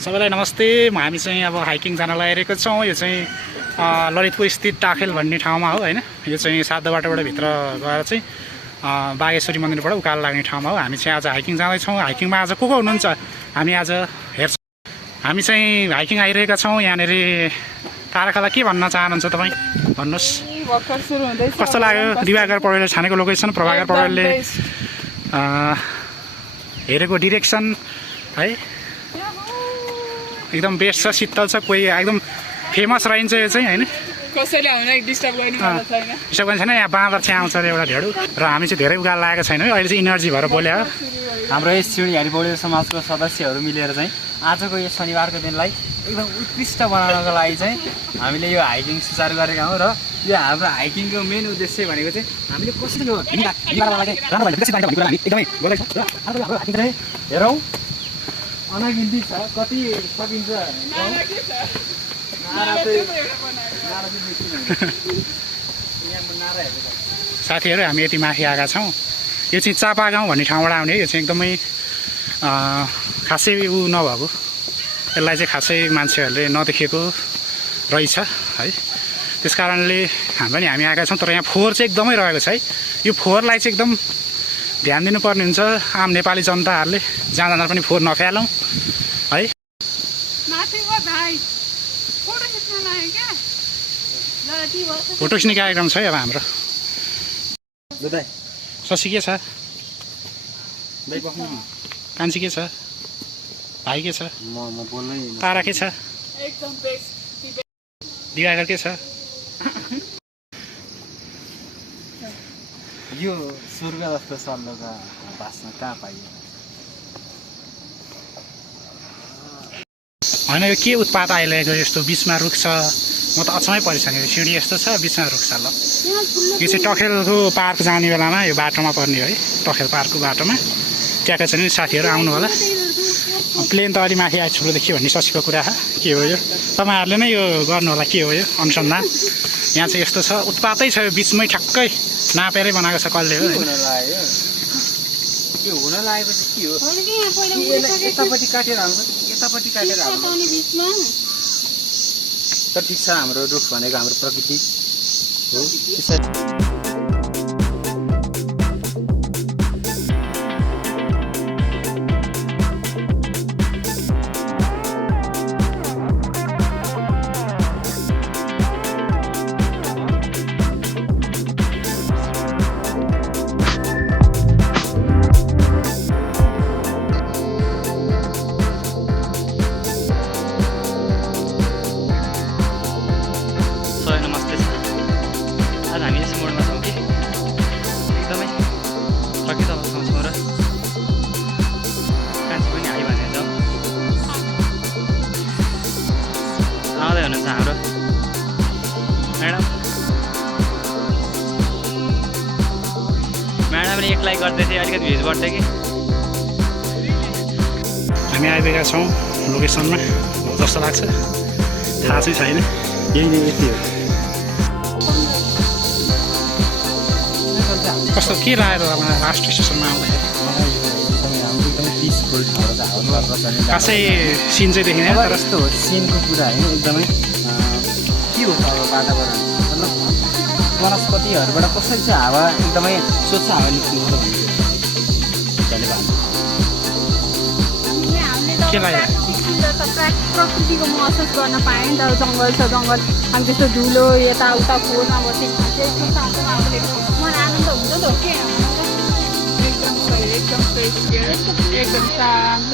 सबैलाई नमस्ते। हामी चाहिँ अब हाइकिङ जान लागिरहेको छौँ। यो चाहिँ ललितपुर स्थित टाखेल भन्ने ठाउँमा हो हैन। यो चाहिँ सातो बाटोबाट भित्र गएर चाहिँ बागेश्वरी मन्दिरबाट उकालो लाग्ने ठाउँमा हो। हामी चाहिँ आज हाइकिङ जाँदैछौँ। हाइकिङमा आज को हुनुहुन्छ हामी आज हेर्छौँ। हामी चाहिँ हाइकिङ आइरहेका छौँ। यहाँनिर तारकाला के भन्न चाहनुहुन्छ तपाईँ भन्नुहोस्। कस्तो लाग्यो दिवाकर पौडेलले छानेको लोकेसन, प्रभाकर पौडेलले हेरेको डिरेक्सन है एकदम बेस्ट छ, शीतल छ। कोही एकदम फेमस रहन्छ यो चाहिँ हैन। कसैले हामीलाई डिस्टर्ब गर्ने छैन। डिस्टर्ब गर्ने छैन। यहाँ बाँदर चाहिँ आउँछ एउटा ढेडु र हामी चाहिँ धेरै उकालो लागेको छैन है। अहिले चाहिँ इनर्जी भएर बोल्यो। हाम्रो यस सिउँडी पौडेल समाजको सदस्यहरू मिलेर चाहिँ आजको यो शनिबारको दिनलाई एकदम उत्कृष्ट बनाउनको लागि चाहिँ हामीले यो हाइकिङ सुचारू गरेका हौँ। र यो हाम्रो हाइकिङको मेन उद्देश्य भनेको चाहिँ हामीले कसरी यो एकदमै हेरौँ अनगिन्ती छ, कति सकिन्छ। साथीहरू हामी यति माथि आएका छौँ। यो चाहिँ चापा गाउँ भन्ने ठाउँबाट आउने। यो चाहिँ एकदमै खासै ऊ नभएको, यसलाई चाहिँ खासै मान्छेहरूले नदेखेको रहेछ है। त्यस कारणले हामी आएका छौँ। तर यहाँ फोहोर चाहिँ एकदमै रहेको छ है। यो फोहोरलाई चाहिँ एकदम ध्यान दिनुपर्ने हुन्छ। आम नेपाली जनताहरूले जहाँ पनि फोहोर नफ्यालौँ है। फोटो खिच्ने कार्यक्रम छ है अब हाम्रो। शशी के छ, कान्छी के छ, भाइ के छ, तारा के छ, दिवाकर के छ। यो स्वर्ग जस्तो सल्लोका बाँच्न कहाँ पाइयो होइन। यो के उत्पात आइरहेको यस्तो बिचमा रुख छ। म त अचम्मै परिसकेको। सिँढी यस्तो छ, बिचमा रुख छ। ल यो चाहिँ टखेलको पार्क जाने बेलामा यो बाटोमा पर्ने है। टखेल पार्कको बाटोमा त्यहाँका चाहिँ साथीहरू आउनु होला। प्लेन त अलि माथि आइछुरो देखियो भन्ने शशीको कुरा के हो यो। तपाईँहरूले नै यो गर्नु होला के हो यो अनुसन्धान। यहाँ चाहिँ यस्तो छ, उत्पातै छ। यो बिचमै ठ्याक्कै नापेरै बनाएको छ कसले हो। यो हुन लागेपछि के हो, यतापट्टि काटेर आउँछ, यतापट्टि काटेर आउँछ। त ठिक छ, हाम्रो रुख भनेको हाम्रो प्रकृति हो। आउँदै हुनुहुन्छ हाम्रो म्याडमले एक्लै गर्दै थिए, अलिकति भिज बढ्दै कि। हामी आइपुगेका छौँ लोकेसनमा जस्तो लाग्छ। थाहा चाहिँ छैन, यही नै यति हो। कस्तो के लाग्यो लास्ट स्टेसनमा आउँदाखेरि? पिसफुल ठाउँ छ, खासै सिन चाहिँ देखिने तर यस्तो हो सिनको कुरा होइन। एकदमै के हो अब वातावरण मतलब वनस्पतिहरूबाट कसरी चाहिँ हावा एकदमै स्वच्छ हावा निस्किन्छ भन्ने। धन्यवाद। के लाग्यो? प्रकृतिको महसुस गर्न पाएँ नि त। जङ्गल छ, जङ्गल हामी त्यस्तो धुलो यताउता फोहोरमा बसेको मन आनन्द हुन्छ त के। एकदम शान्त।